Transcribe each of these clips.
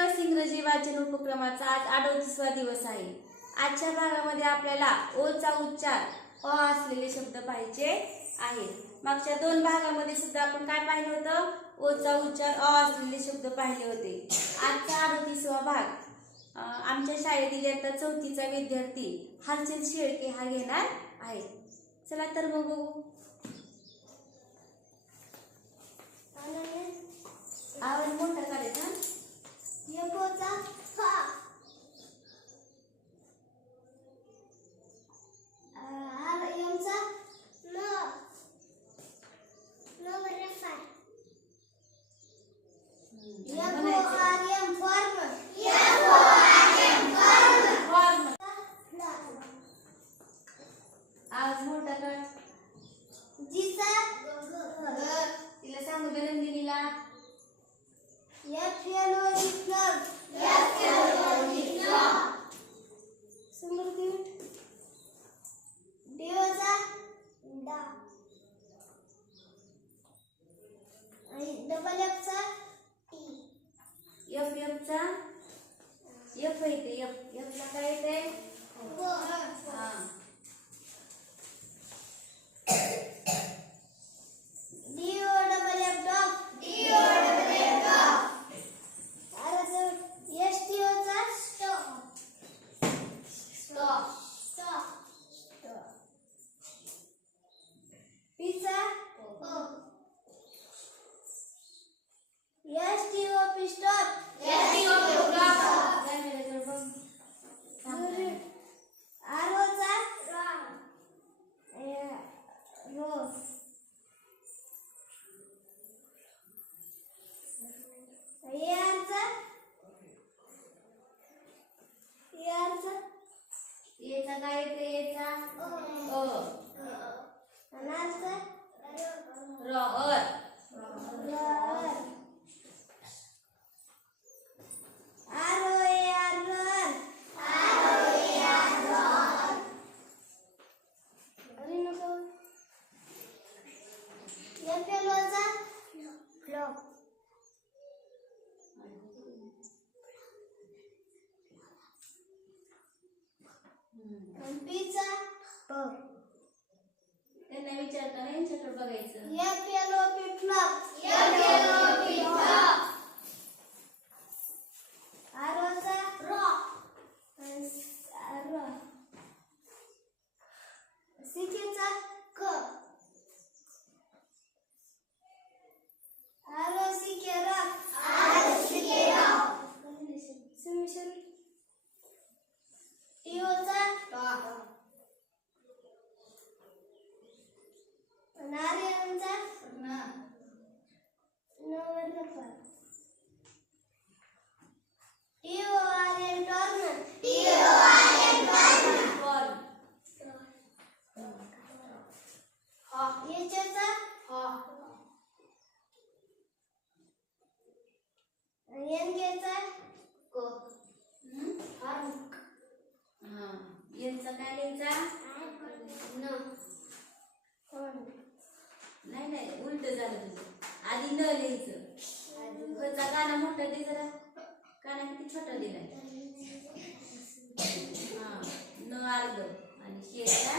दिवस इंग्रजी वाचन उपक्रमाचा आज अडोतीसवा दिवस आहे. आजच्या भागामध्ये आपल्याला ओचा उच्चार अ असलेले शब्द पाहिजे आहेत मागच्या दोन भागामध्ये सुद्धा आपण काय पाहिलं होतं? ओचा उच्चार अ असलेले शब्द पाहिले होते. आजचा अडोतीसवा भाग आमच्या शाळेतील इयत्ता चौथीचा विद्यार्थी हर्षल शेळके हा घेणार आहे. चला तर मग बघू. आवाज मोठा करायचा यकोचा फा आर यमचा न न बरफा यको आर यम फॉर्म यको आर यम फॉर्म फॉर्म आवाज मोठा कर जिसा तिला सांगू दे नंदिनीला एफ एल ओ ई फ्लग एफ एल ओ ई फ्लग समोर क्यूट देवाचा डा डबल एफचा टी एफ एफ चा? एफ येते एफ एफ ला काय येते हा. Thank you. नारियलचा ना नवरला पर टीओ आर एन टॉर्नर टीओ आर एन टॉर्नर फॉर्म याच्याचा यांच्याचा को हार्क हा. यांचा काय लिहायचा न कोण नाही नाही उलट झालं तुझं. आधी न लिहायचं. खचा काना मोठा दे जरा. काना किती छोटा दिलाय हा न अर्ध आणि शेचा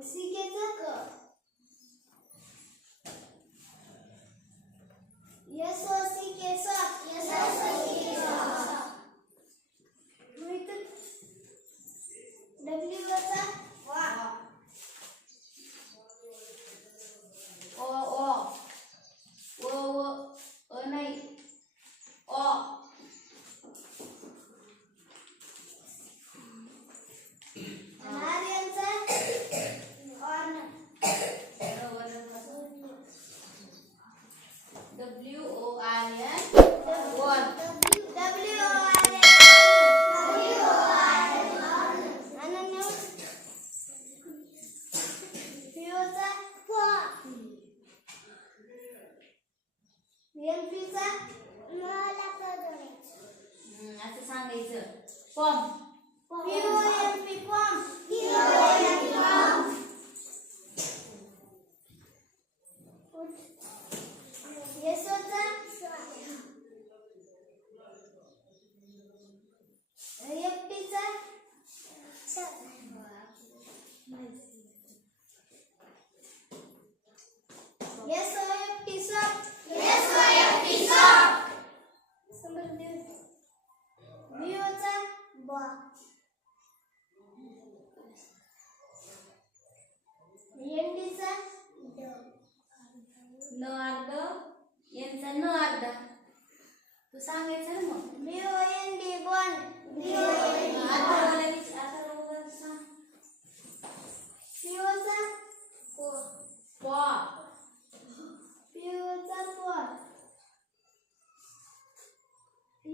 虫けざこ。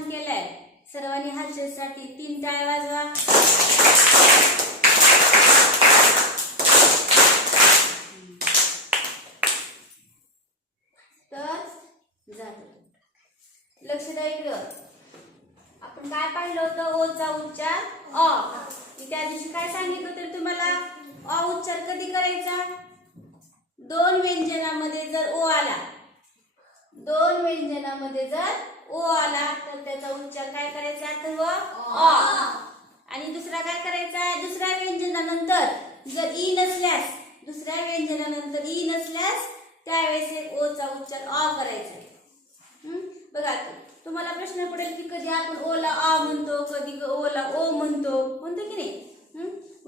छान केलाय. सर्वांनी हर्षदसाठी तीन टाळ वाजवा. तर झालं लक्ष द्या इकडं. आपण काय पाहिलं होतं? ओचा उच्चार? अ. मी त्या दिवशी काय सांगितलं तर तुम्हाला? अ उच्चार कधी करायचा? दोन व्यंजनामध्ये जर ओ आला दोन व्यंजनामध्ये जर ओ आला तर त्याचा उच्चार काय करायचा अथर्व अ आणि दुसरा काय करायचा आहे? दुसऱ्या व्यंजनानंतर जर ई नसल्यास दुसऱ्या व्यंजनानंतर ई नसल्यास त्यावेळेस ओ चा उच्चार अ करायचा बघा तुम्हाला प्रश्न पडेल की कधी आपण ओला अ म्हणतो कधी ओला ओ म्हणतो म्हणतो की नाही?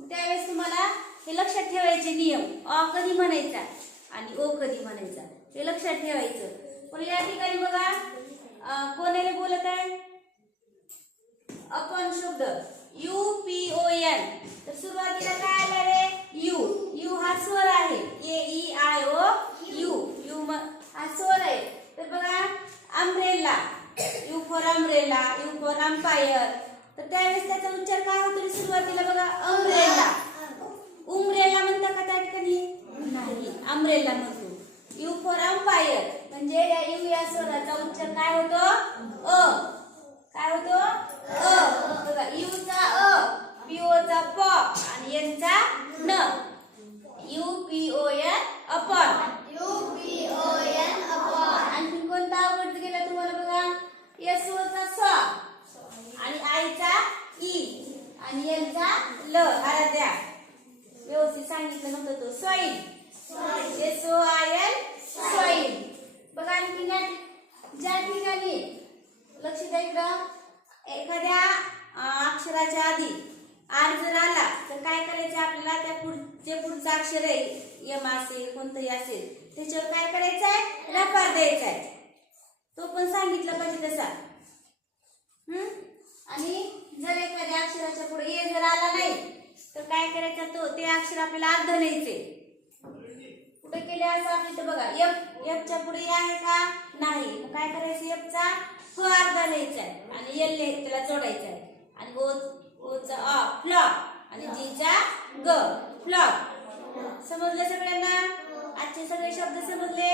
त्यावेळेस तुम्हाला हे लक्षात ठेवायचे नियम. अ कधी म्हणायचा? आणि ओ कधी म्हणायचा? हे लक्षात ठेवायचं. पण या ठिकाणी बघा कोणाला बोलत आहे? अपन शब्द. U P O N. तर सुरुवातीला काय आलं रे? यू. यू हा स्वर आहे. A E I O U. U म- हा स्वर आहे. तर बघा umbrella U for umbrella U for umpire तर त्यावेळेस त्याचा उच्चार काय होतो रे सुरुवातीला बघा? अम्ब्रेला उमरेला म्हणता का त्या ठिकाणी? नाही. अम्ब्रेला म्हणतो. यू फॉर अम्पायर म्हणजे या यू या स्वराचा उच्चार काय होतो? अ. काय होतो? अ. बघा यूचा अ पीओचा प आणि एनचा न U P O N upon U P O N upon आणखी कोणता अवघड गेला तुम्हाला बघा एस चा स आणि आईचा ई आणि एलचा ल आराध्या व्यवस्थित सांगितलं नव्हतं तो swine S O I L swine बघा ज्या ठिकाणी लक्ष द्या इकडं एखाद्या अक्षराच्या आधी आर जर आला तर काय करायचं आपल्याला? त्या पुढ जे पुढचं अक्षर आहे यम असेल कोणतंही असेल त्याच्यावर काय करायचं आहे? रफार द्यायचा आहे. तो पण सांगितलं पाहिजे तसा. हम्म? आणि जर एखाद्या अक्षराच्या पुढे ए जर आला नाही तर काय करायचं? तो ते अक्षर आपल्याला अर्ध लिहायचे. कुठे केले असं आपण इथं बघा. एफ एफच्या पुढे आहे का? नाही. मग काय करायचं एफचा फ अर्धा लिहायचा आहे. आणि एल त्याला जोडायचा आहे. आणि ओ ओचा अ फ्लॉप आणि जीचा ग फ्लॉप समजलं सगळ्यांना? आजचे सगळे शब्द समजले?